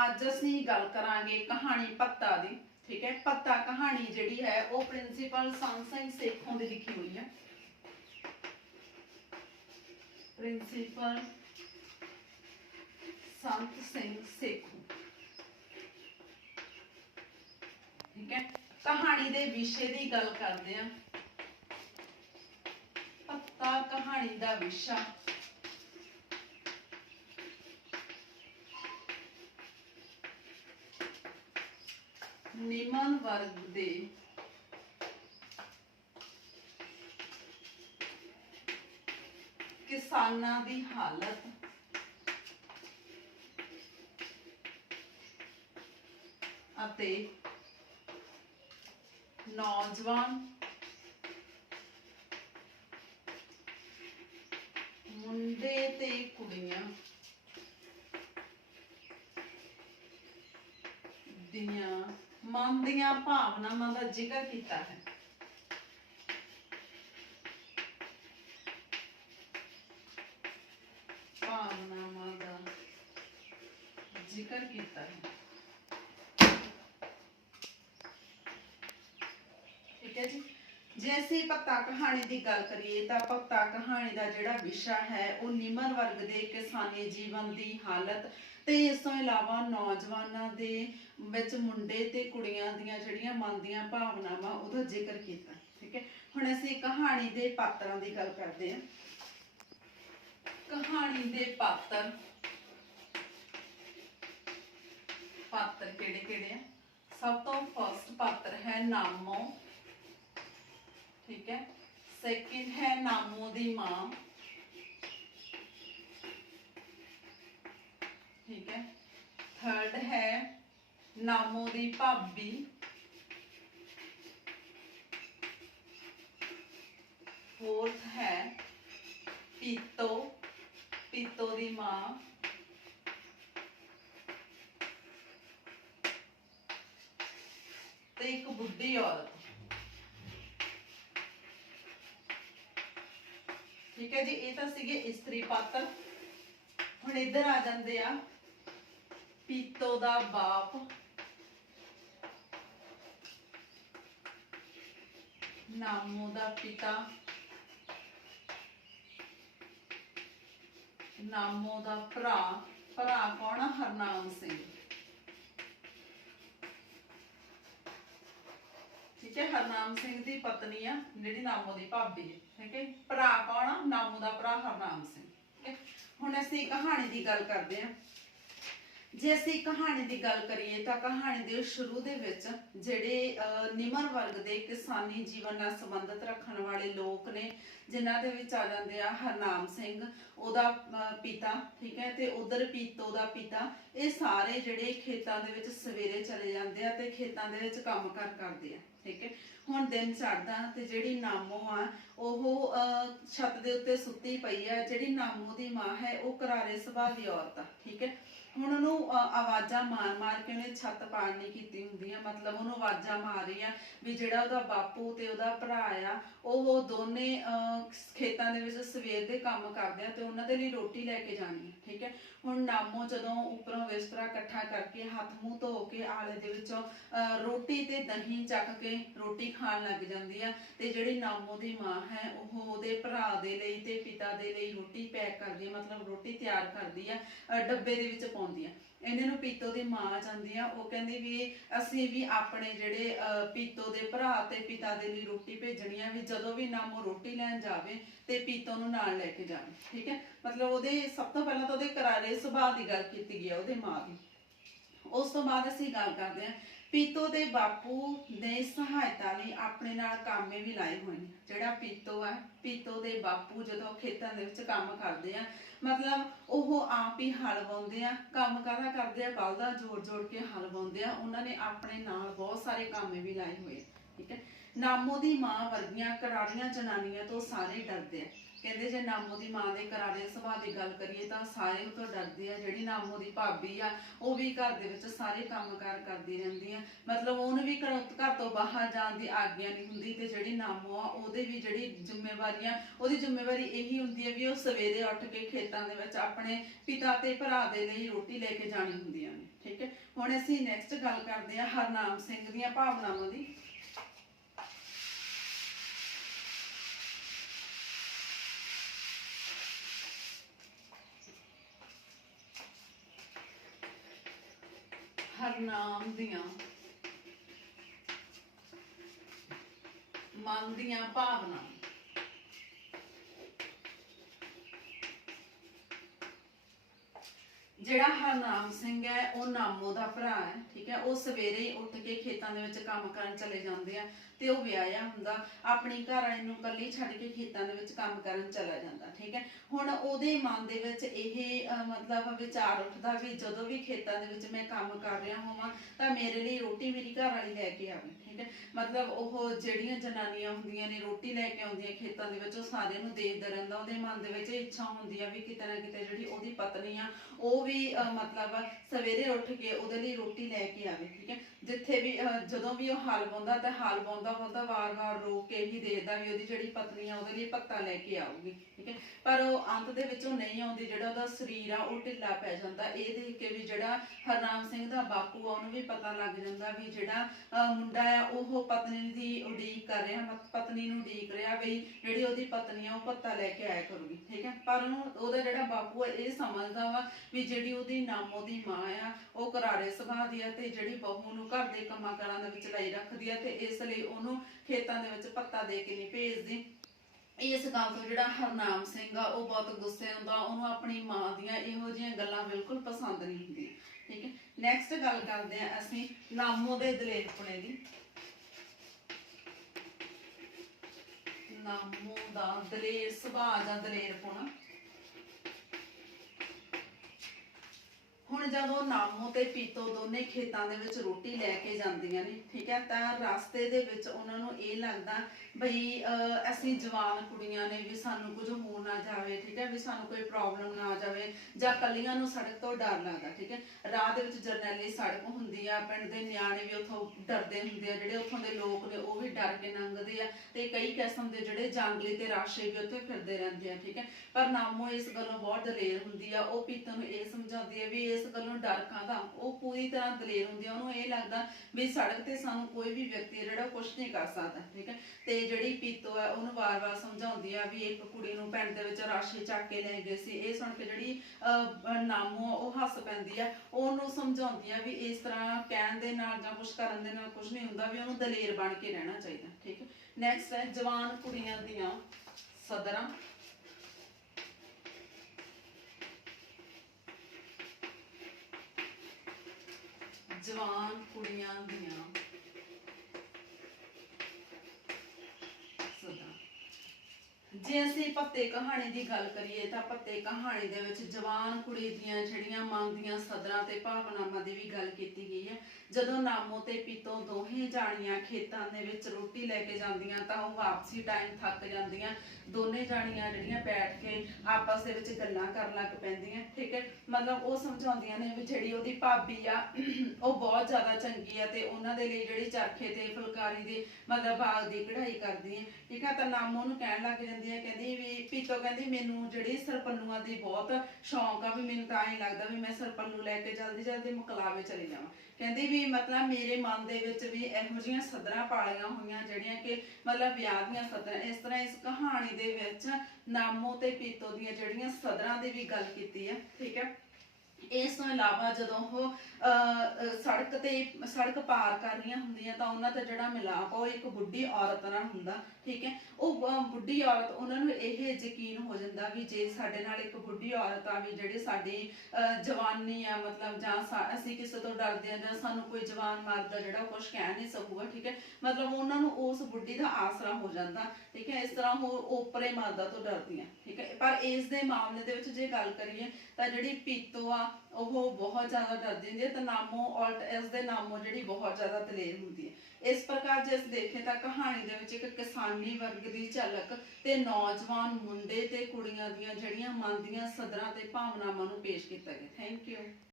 ਅੱਜ ਅਸੀਂ ਗੱਲ ਕਰਾਂਗੇ ਕਹਾਣੀ ਭੱਤਾ ਦੀ। ठीक है, भत्ता कहानी जिहड़ी है वो प्रिंसीपल संत सिंह सेखों की लिखी हुई है। प्रिंसीपल संत सिंह सेखों। ठीक है, कहानी दे विषय की गल करते हैं। भत्ता कहानी का विषय निमन वर्ग दे किसानां दी हालत अते नौजवान मुंडे ते कुड़ियां दियां मन दियां भावनावां दा जिक्र कीता है। भावनावां दा जिक्र कीता है। ठीक है जी, जे असीं भत्ता कहानी की गल करिए तो भत्ता कहानी का जिहड़ा विषय है वो निमन वर्ग के किसानी जीवन की हालत ते इस तों इलावा नौजवानों दे विच मुंडे ते कुड़ियां दियां जिहड़ियां मन दियां भावनावां उहदा जिक्र कीता। ठीक है, हुण असीं कहानी दे पात्रां दी गल करदे हां। कहानी दे पात्र किहड़े-किहड़े आ? सब तो फर्स्ट पात्र है नामो। ठीक है, सेकंड है नामो दी मां। ठीक है, थर्ड है नामो दी भाभी। फोर्थ है पीतो, पीतो दी मां। ते एक बुढ़ी औरत। ठीक है जी, ये तो सीगे इस्त्री पात्र। हुण इधर आ जांदे आ पीतो दा बाप, नामो दा पिता, नामो दा भरा। भरा कौन? हरनाम सिंह। ठीक है, हरनाम सिंह दी पत्नी आ जिहड़ी नामो दी भाभी है। ठीक है, भरा कौन? नामो दा भरा हरनाम सिंह। ठीक है, हुण असीं कहानी की गल करदे हां। जे असीं कहानी की गल करिए तो कहानी के शुरू दे विच जिहड़े निमन वर्ग के किसानी जीवन नाल संबंधित रखने वाले लोग ने, जिन्हां दे विच आ जांदे आ हरनाम सिंह ओहदा पिता। ठीक है, ते उधर पीतो दा पिता। ये सारे जिहड़े खेतां दे विच सवेरे चले जांदे आ ते खेतां दे विच काम कार करदे आ। ठीक है, हुण दिन चढ़दा ते जिहड़ी नामो आ ओह छत दे उत्ते सुत्ती पई आ। जिहड़ी नामो दी मां है वो करारे सुभाਅ दी औरत आ। ठीक है, हुण ਉਹਨੂੰ आवाज़ां मार मार के ਉਹਨੇ छत पाड़नी कीती ਹੁੰਦੀ ਆ। मतलब ਉਹਨੂੰ आवाज़ां मार रही आ भी ਜਿਹੜਾ ਉਹਦਾ ਬਾਪੂ ਤੇ ਉਹਦਾ ਭਰਾ ਆ ਉਹ ਦੋਨੇ ਖੇਤਾਂ ਦੇ ਵਿੱਚ ਸਵੇਰ ਦੇ ਕੰਮ ਕਰਦੇ ਆ ਤੇ ਉਹਨਾਂ ਦੇ ਲਈ ਰੋਟੀ ਲੈ ਕੇ ਜਾਣੀ ਹੈ। ਠੀਕ ਹੈ, ਹੁਣ ਨਾਮੋ ਜਦੋਂ ਉੱਪਰੋਂ ਬਿਸਤਰਾ ਇਕੱਠਾ ਕਰਕੇ ਹੱਥ ਮੂੰਹ ਧੋ ਕੇ ਆਲੇ ਦੇ ਵਿੱਚੋਂ ਰੋਟੀ ਤੇ ਦਹੀਂ ਚੱਕ ਕੇ ਰੋਟੀ ਖਾਣ ਲੱਗ ਜਾਂਦੀ ਆ ਤੇ ਜਿਹੜੀ ਨਾਮੋ ਦੀ ਮਾਂ ਹੈ ਉਹ ਉਹਦੇ ਭਰਾ ਦੇ ਲਈ ਤੇ ਪਿਤਾ ਦੇ ਲਈ ਰੋਟੀ ਪੈਕ ਕਰਦੀ ਆ। मतलब रोटी तैयार करती है, डब्बे दे विच पाउंदी आ। इन्हां नूं पीतो दी मां आ जांदी आ, वो कहंदी भी असीं भी अपने जिहड़े पीतो दे भरा ते पिता दे लई रोटी भेजणी आ, भी जदों भी नामो रोटी लैण जावे ते पीतो नूं नाल लैके जावे। ठीक है, मतलब ਉਹਦੇ सब तो पहलां तां ਉਹਦੇ करारे सुभाਅ दी गल कीती गई ਉਹਦੇ मां दी। उस तो बाद असीं गल करदे हां पीतो दे बापू ने सहायता लई अपने नाल कामे भी लाए होए ने। जिहड़ा पीतो है, पीतो दे बापू जदों खेतां दे विच काम करदे आ, मतलब ओह आप ही हल वाउंदे आ। काम काहदा करदे आ? बलदा जोड़ जोड़ के हल वाउंदे आ। उन्हां ने अपने नाल बहुत सारे कामे भी लाए हुए। ठीक है, नामो दी मां वर्गियां करारियां जनानियां तो सारे डरदे आ। ਕਹਿੰਦੇ ਜੇ ਨਾਮੋ ਦੀ ਮਾਂ ਦੇ ਕਰਾਰੇ ਸੁਭਾਅ ਦੀ ਗੱਲ ਕਰੀਏ ਤਾਂ ਸਾਰੇ ਉਹ ਤੋਂ ਡਰਦੇ ਆ। ਜਿਹੜੀ ਨਾਮੋ ਦੀ ਭਾਬੀ ਆ ਉਹ ਵੀ ਘਰ ਦੇ ਵਿੱਚ ਸਾਰੇ ਕੰਮਕਾਰ ਕਰਦੀ ਰਹਿੰਦੀ ਆ, ਮਤਲਬ ਉਹਨੂੰ ਵੀ ਘਰ ਤੋਂ ਬਾਹਰ ਜਾਣ ਦੀ ਆਗਿਆ ਨਹੀਂ ਹੁੰਦੀ। ਤੇ ਜਿਹੜੀ ਨਾਮੋ ਆ ਉਹਦੇ ਵੀ ਜਿਹੜੀ ਜ਼ਿੰਮੇਵਾਰੀਆਂ, ਉਹਦੀ ਜ਼ਿੰਮੇਵਾਰੀ ਇਹੀ ਹੁੰਦੀ ਹੈ ਵੀ ਉਹ ਸਵੇਰੇ ਉੱਠ ਕੇ ਖੇਤਾਂ ਦੇ ਵਿੱਚ ਆਪਣੇ ਪਿਤਾ ਤੇ ਭਰਾ ਦੇ ਲਈ ਰੋਟੀ ਲੈ ਕੇ ਜਾਣੀ ਹੁੰਦੀਆਂ ਨੇ। ਠੀਕ ਹੈ, ਹੁਣ ਅਸੀਂ ਨੈਕਸਟ ਗੱਲ ਕਰਦੇ ਹਾਂ ਹਰਨਾਮ ਸਿੰਘ ਦੀਆਂ ਭਾਵਨਾਵਾਂ ਦੀ। ਹਰਨਾਮ ਦੀਆਂ ਮਨ ਦੀਆਂ ਭਾਵਨਾਵਾਂ। ਜਿਹੜਾ ਹਰਨਾਮ ਸਿੰਘ ਹੈ ਉਹ ਨਾਮੋ ਦਾ ਭਰਾ ਹੈ। ਠੀਕ ਹੈ, ਉਹ ਸਵੇਰੇ ਹੀ ਉੱਠ ਕੇ ਖੇਤਾਂ ਦੇ ਵਿੱਚ ਕੰਮ ਕਰਨ ਚਲੇ ਜਾਂਦੇ ਆ ਤੇ ਉਹ ਵਿਆਹਿਆ ਹੁੰਦਾ, ਆਪਣੀ ਘਰ ਵਾਲੀ ਨੂੰ ਇਕੱਲੀ ਛੱਡ ਕੇ ਖੇਤਾਂ ਦੇ ਵਿੱਚ ਕੰਮ ਕਰਨ ਚਲਾ ਜਾਂਦਾ। ਠੀਕ ਹੈ, ਹੁਣ ਉਹਦੇ ਮਨ ਦੇ ਵਿੱਚ ਇਹ ਮਤਲਬ ਵਿਚਾਰ ਉੱਠਦਾ ਵੀ ਜਦੋਂ ਵੀ ਖੇਤਾਂ ਦੇ ਵਿੱਚ ਮੈਂ ਕੰਮ ਕਰ ਰਿਹਾ ਹੋਵਾਂ ਤਾਂ ਮੇਰੇ ਲਈ ਰੋਟੀ ਮੇਰੀ ਘਰ ਵਾਲੀ ਲੈ ਕੇ ਆਵੇ। ਠੀਕ ਹੈ, ਮਤਲਬ ਉਹ ਜਿਹੜੀਆਂ ਜਨਾਨੀਆਂ ਹੁੰਦੀਆਂ ਨੇ ਰੋਟੀ ਲੈ ਕੇ ਆਉਂਦੀਆਂ ਖੇਤਾਂ ਦੇ ਵਿੱਚ, ਉਹ ਸਾਰਿਆਂ ਨੂੰ ਦੇਖਦਾ ਰਹਿੰਦਾ। ਉਹਦੇ ਮਨ ਦੇ ਵਿੱਚ ਇੱਛਾ ਹੁੰਦੀ ਆ ਵੀ ਕਿਤੇ ਨਾ ਕਿਤੇ ਜਿਹੜੀ ਉਹਦੀ ਪਤਨੀ ਆ ਉਹ ਵੀ ਮਤਲਬ ਸਵੇਰੇ ਉੱਠ ਕੇ ਉਹਦੇ ਲਈ ਰੋਟੀ ਲੈ ਕੇ ਆਵੇ। ਠੀਕ ਹੈ, ਜਿੱਥੇ ਵੀ ਜਦੋਂ ਵੀ ਉਹ ਹਲ ਵਾਉਂਦਾ ਤਾਂ ਹਲ ਵਾਉਂਦਾ ਵਾਰ-ਵਾਰ ਰੋਕ ਕੇ ਹੀ ਦੇਖਦਾ ਵੀ ਉਹਦੀ ਜਿਹੜੀ ਪਤਨੀ ਆ ਉਹਦੇ ਲਈ ਪੱਤਾ ਲੈ ਕੇ ਆਊਗੀ। ਠੀਕ ਹੈ, ਪਰ ਉਹ ਅੰਤ ਦੇ ਵਿੱਚ ਉਹ ਨਹੀਂ ਆਉਂਦੀ। ਜਿਹੜਾ ਉਹਦਾ ਸਰੀਰ ਆ ਉਹ ਢਿੱਲਾ ਪੈ ਜਾਂਦਾ। ਇਹ ਦੇਖ ਕੇ ਵੀ ਜਿਹੜਾ ਹਰਨਾਮ ਸਿੰਘ ਦਾ ਬਾਪੂ ਆ ਉਹਨੂੰ ਵੀ ਪਤਾ ਲੱਗ ਜਾਂਦਾ ਵੀ ਜਿਹੜਾ ਮੁੰਡਾ ਆ ਉਹ ਪਤਨੀ ਦੀ ਉਡੀਕ ਕਰ ਰਿਹਾ, ਪਤਨੀ ਨੂੰ ਉਡੀਕ ਰਿਹਾ ਵੀ ਜਿਹੜੀ ਉਹਦੀ ਪਤਨੀ ਆ ਉਹ ਪੱਤਾ ਲੈ ਕੇ ਆਇਆ ਕਰੂਗੀ। ਠੀਕ ਹੈ, ਪਰ ਉਹਦਾ ਜਿਹੜਾ ਬਾਪੂ ਆ ਇਹ ਸਮਝਦਾ ਵਾ ਵੀ ਜਿਹੜੀ ਉਹਦੀ ਨਾਮੋ ਦੀ ਮਾਂ ਆ ਉਹ ਕਰਾਰੇ ਸੁਭਾਅ ਦੀ ਆ ਤੇ ਜਿਹੜੀ ਬਹੂ ਨੂੰ ਘਰ ਦੇ ਕੰਮਾਂ ਕਾਰਾਂ ਦੇ ਵਿੱਚ ਲਾਈ ਰੱਖਦੀ ਆ ਤੇ ਇਸ ਲਈ ਉਹਨੂੰ ਖੇਤਾਂ ਦੇ ਵਿੱਚ ਪੱਤਾ ਦੇ ਕੇ ਨਹੀਂ ਭੇਜਦੀ। ਇਸ ਗੱਲ ਤੋਂ ਜਿਹੜਾ ਹਰਨਾਮ ਸਿੰਘ ਆ ਉਹ ਬਹੁਤ ਗੁੱਸੇ ਹੁੰਦਾ। ਉਹਨੂੰ ਆਪਣੀ ਮਾਂ ਦੀਆਂ ਇਹੋ ਜਿਹੀਆਂ ਗੱਲਾਂ ਬਿਲਕੁਲ ਪਸੰਦ ਨਹੀਂ ਹੁੰਦੀਆਂ। ਠੀਕ ਹੈ, ਨੈਕਸਟ ਗੱਲ ਕਰਦੇ ਆ ਅਸੀਂ ਨਾਮੋ ਦੇ ਦਲੇਰਪੁਣੇ ਦੀ। ਨਾਮੋ ਦਾ ਦਲੇਰ ਸੁਭਾਅ ਜਾਂ ਦਲੇਰਪੁਣਾ। ਹੁਣ ਜਦੋਂ ਨਾਮੋ ਤੇ ਪੀਤੋ ਦੋਨੇ ਖੇਤਾਂ ਦੇ ਵਿੱਚ ਰੋਟੀ ਲੈ ਕੇ ਜਾਂਦੀਆਂ ਨੇ, ਠੀਕ ਹੈ, ਤਾਂ ਰਸਤੇ ਦੇ ਵਿੱਚ ਉਹਨਾਂ ਨੂੰ ਇਹ ਲੱਗਦਾ ਬਈ ਅਸੀਂ ਜਵਾਨ ਕੁੜੀਆਂ ਨੇ ਵੀ ਸਾਨੂੰ ਕੁਝ ਹੋ ਨਾ ਜਾਵੇ। ਠੀਕ ਹੈ, ਵੀ ਸਾਨੂੰ ਕੋਈ ਪ੍ਰੋਬਲਮ ਨਾ ਆ ਜਾਵੇ ਜਾਂ ਕੱਲੀਆਂ ਨੂੰ ਸੜਕ ਤੋਂ ਡਰ ਲੱਗਦਾ। ਠੀਕ ਹੈ, ਰਾਹ ਦੇ ਵਿੱਚ ਜਰਨੈਲੀ ਸੜਕ ਹੁੰਦੀ ਆ, ਪਿੰਡ ਦੇ ਨਿਆਣੇ ਵੀ ਉੱਥੋਂ ਡਰਦੇ ਹੁੰਦੇ ਆ, ਜਿਹੜੇ ਉੱਥੋਂ ਦੇ ਲੋਕ ਨੇ ਉਹ ਵੀ ਡਰ ਕੇ ਲੰਘਦੇ ਆ ਤੇ ਕਈ ਕਿਸਮ ਦੇ ਜਿਹੜੇ ਜੰਗਲੀ ਤੇ ਰਾਸ਼ੇ ਵੀ ਉੱਥੇ ਫਿਰਦੇ ਰਹਿੰਦੇ ਆ। ਠੀਕ ਹੈ, ਪਰ ਨਾਮੋ ਇਸ ਗੱਲੋਂ ਬਹੁਤ ਦਲੇਰ ਹੁੰਦੀ ਆ। ਉਹ ਪੀਤੋ ਨੂੰ ਇਹ ਸਮਝਾਉਂਦੀ ਆ ਵੀ ਇਸ ਗੱਲੋਂ ਡਰ ਕਾਹਦਾ, ਉਹ ਪੂਰੀ ਤਰ੍ਹਾਂ ਦਲੇਰ ਹੁੰਦੀ ਆ। ਉਹਨੂੰ ਇਹ ਲੱਗਦਾ ਵੀ ਸੜਕ ਤੇ ਸਾਨੂੰ ਕੋਈ ਵੀ ਵਿਅਕਤੀ ਜਿਹੜਾ ਕੁਝ ਨਹੀਂ ਕਰ ਸਕਦਾ। ਠੀਕ ਹੈ, ਤੇ ਜਿਹੜੀ ਪੀਤੋ ਹੈ ਉਹਨੂੰ ਵਾਰ-ਵਾਰ ਸਮਝਾਉਂਦੀ ਆ ਵੀ ਇੱਕ ਕੁੜੀ ਨੂੰ ਪਿੰਡ ਦੇ ਵਿੱਚ ਰਾਸ਼ੇ ਚੱਕ ਕੇ ਲੈ ਗਏ ਸੀ। ਇਹ ਸੁਣ ਕੇ ਜਿਹੜੀ ਨਾਮੋ ਉਹ ਹੱਸ ਪੈਂਦੀ ਆ। ਉਹਨੂੰ ਸਮਝਾਉਂਦੀ ਆ ਵੀ ਇਸ ਤਰ੍ਹਾਂ ਕਹਿਣ ਦੇ ਨਾਲ ਜਾਂ ਕੁਝ ਕਰਨ ਦੇ ਨਾਲ ਕੁਝ ਨਹੀਂ ਹੁੰਦਾ, ਵੀ ਉਹਨੂੰ ਦਲੇਰ ਬਣ ਕੇ ਰਹਿਣਾ ਚਾਹੀਦਾ। ਠੀਕ ਹੈ, ਨੈਕਸਟ ਹੈ ਜਵਾਨ ਕੁੜੀਆਂ ਦੀਆਂ ਸਦਰਾਂ। ਜਵਾਨ ਕੁੜੀਆਂ ਦੀਆਂ ਸਦਰਾਂ। ਜੇ ਅਸੀਂ ਭੱਤੇ ਕਹਾਣੀ ਦੀ ਗੱਲ ਕਰੀਏ ਤਾਂ ਭੱਤੇ ਕਹਾਣੀ ਦੇ ਵਿੱਚ ਜਵਾਨ ਕੁੜੀ ਦੀਆਂ ਜਿਹੜੀਆਂ ਮਨ ਦੀਆਂ ਸਦਰਾਂ ਤੇ ਭਾਵਨਾਵਾਂ ਦੀ ਵੀ ਗੱਲ ਕੀਤੀ ਗਈ ਹੈ। ਜਦੋਂ ਨਾਮੋ ਤੇ ਪੀਤੋ ਦੋਹੇ ਜਾਣੀਆਂ ਖੇਤਾਂ ਦੇ ਵਿੱਚ ਰੋਟੀ ਲੈ ਕੇ ਜਾਂਦੀਆਂ ਤਾਂ ਉਹ ਵਾਪਸੀ ਟਾਈਮ ਥੱਕ ਜਾਂਦੀਆਂ। ਦੋਨੇ ਜਾਣੀਆਂ ਜਿਹੜੀਆਂ ਬੈਠ ਕੇ ਆਪਸ ਦੇ ਵਿੱਚ ਗੱਲਾਂ ਕਰਨ ਲੱਗ ਪੈਂਦੀਆਂ। ਠੀਕ ਹੈ, ਮਤਲਬ ਉਹ ਸਮਝਾਉਂਦੀਆਂ ਨੇ ਵੀ ਜਿਹੜੀ ਉਹਦੀ ਭਾਬੀ ਆ ਉਹ ਬਹੁਤ ਜ਼ਿਆਦਾ ਚੰਗੀ ਆ ਤੇ ਉਹਨਾਂ ਦੇ ਲਈ ਜਿਹੜੀ ਚਰਖੇ ਤੇ ਫੁਲਕਾਰੀ ਦੀ ਮਤਲਬ ਬਾਗ ਦੀ ਕਢਾਈ ਕਰਦੀ ਹੈ। ਠੀਕ ਹੈ, ਤਾਂ ਨਾਮੋ ਨੂੰ ਕਹਿਣ ਲੱਗ ਜਾਂਦੀ ਹੈ, ਕਹਿੰਦੀ ਵੀ ਪੀਤੋ ਕਹਿੰਦੀ ਮੈਨੂੰ ਜਿਹੜੀ ਸਰਪੰਨੂਆਂ ਦੀ ਬਹੁਤ ਸ਼ੌਂਕ ਆ, ਵੀ ਮੈਨੂੰ ਤਾਂ ਐਂ ਲੱਗਦਾ ਵੀ ਮੈਂ ਸਰਪੰਨੂ ਲੈ ਕੇ ਜਲਦੀ ਜਲਦੀ ਮੁਕਲਾਵੇ ਚਲੇ ਜਾਵਾਂ। ਕਹਿੰਦੀ ਵੀ ਮਤਲਬ ਮੇਰੇ ਮਨ ਦੇ ਵਿੱਚ ਵੀ ਇਹੋ ਜਿਹੀਆਂ ਸਦਰਾਂ ਪਾਲੀਆਂ ਹੋਈਆਂ ਜਿਹੜੀਆਂ ਕਿ ਮਤਲਬ ਵਿਆਹ ਦੀਆਂ ਸਦਰਾਂ। ਇਸ ਤਰ੍ਹਾਂ ਇਸ ਕਹਾਣੀ ਦੇ ਵਿੱਚ ਨਾਮੋ ਤੇ ਪੀਤੋ ਦੀਆਂ ਜਿਹੜੀਆਂ ਸਦਰਾਂ ਦੀ ਵੀ ਗੱਲ ਕੀਤੀ ਹੈ। ਠੀਕ ਹੈ, ਇਸ ਤੋਂ ਇਲਾਵਾ ਜਦੋਂ ਉਹ ਸੜਕ ਪਾਰ ਕਰ ਰਹੀਆਂ ਹੁੰਦੀਆਂ ਤਾਂ ਉਹਨਾਂ ਦਾ ਜਿਹੜਾ ਮਿਲਾਪ ਉਹ ਇੱਕ ਬੁੱਢੀ ਔਰਤ ਨਾਲ ਹੁੰਦਾ। ਠੀਕ ਹੈ, ਉਹ ਬੁੱਢੀ ਔਰਤ ਉਹਨਾਂ ਨੂੰ ਇਹ ਯਕੀਨ ਹੋ ਜਾਂਦਾ ਵੀ ਜੇ ਸਾਡੇ ਨਾਲ ਇੱਕ ਬੁੱਢੀ ਔਰਤ ਆ ਵੀ ਜਿਹੜੀ ਸਾਡੀ ਜਵਾਨੀ ਆ ਮਤਲਬ ਜਾਂ ਅਸੀਂ ਕਿਸੇ ਤੋਂ ਡਰਦੇ ਆ ਜਾਂ ਸਾਨੂੰ ਕੋਈ ਜਵਾਨ ਮਰਦ ਜਿਹੜਾ ਕੁਝ ਕਹਿ ਨਹੀਂ ਸਕੂਗਾ। ਠੀਕ ਹੈ, ਮਤਲਬ ਉਹਨਾਂ ਨੂੰ ਉਸ ਬੁੱਢੀ ਦਾ ਆਸਰਾ ਹੋ ਜਾਂਦਾ। ਠੀਕ ਹੈ, ਇਸ ਤਰ੍ਹਾਂ ਉਹ ਓਪਰੇ ਮਰਦਾਂ ਤੋਂ ਡਰਦੀਆਂ। ਠੀਕ ਹੈ, ਪਰ ਇਸ ਦੇ ਮਾਮਲੇ ਦੇ ਵਿੱਚ ਜੇ ਗੱਲ ਕਰੀਏ ਤਾਂ ਜਿਹੜੀ ਪੀਤੋ ਆ ਉਹ ਬਹੁਤ ਜ਼ਿਆਦਾ ਡਰ ਜਾਂਦੀ ਹੈ ਤੇ ਨਾਮੋ ਔਲਟ ਇਸ ਦੇ ਨਾਮੋ ਜਿਹੜੀ ਬਹੁਤ ਜ਼ਿਆਦਾ ਦਲੇਰ ਹੁੰਦੀ ਹੈ। ਇਸ ਪ੍ਰਕਾਰ ਜੇ ਅਸੀਂ ਦੇਖੀਏ ਤਾਂ ਕਹਾਣੀ ਦੇ ਵਿੱਚ ਇੱਕ ਕਿਸਾਨੀ ਵਰਗ ਦੀ ਝਲਕ ਤੇ ਨੌਜਵਾਨ ਮੁੰਡੇ ਤੇ ਕੁੜੀਆਂ ਦੀਆਂ ਜਿਹੜੀਆਂ ਮਨ ਦੀਆਂ ਸਦਰਾਂ ਤੇ ਭਾਵਨਾਵਾਂ ਨੂੰ ਪੇਸ਼ ਕੀਤਾ ਗਿਆ। Thank you.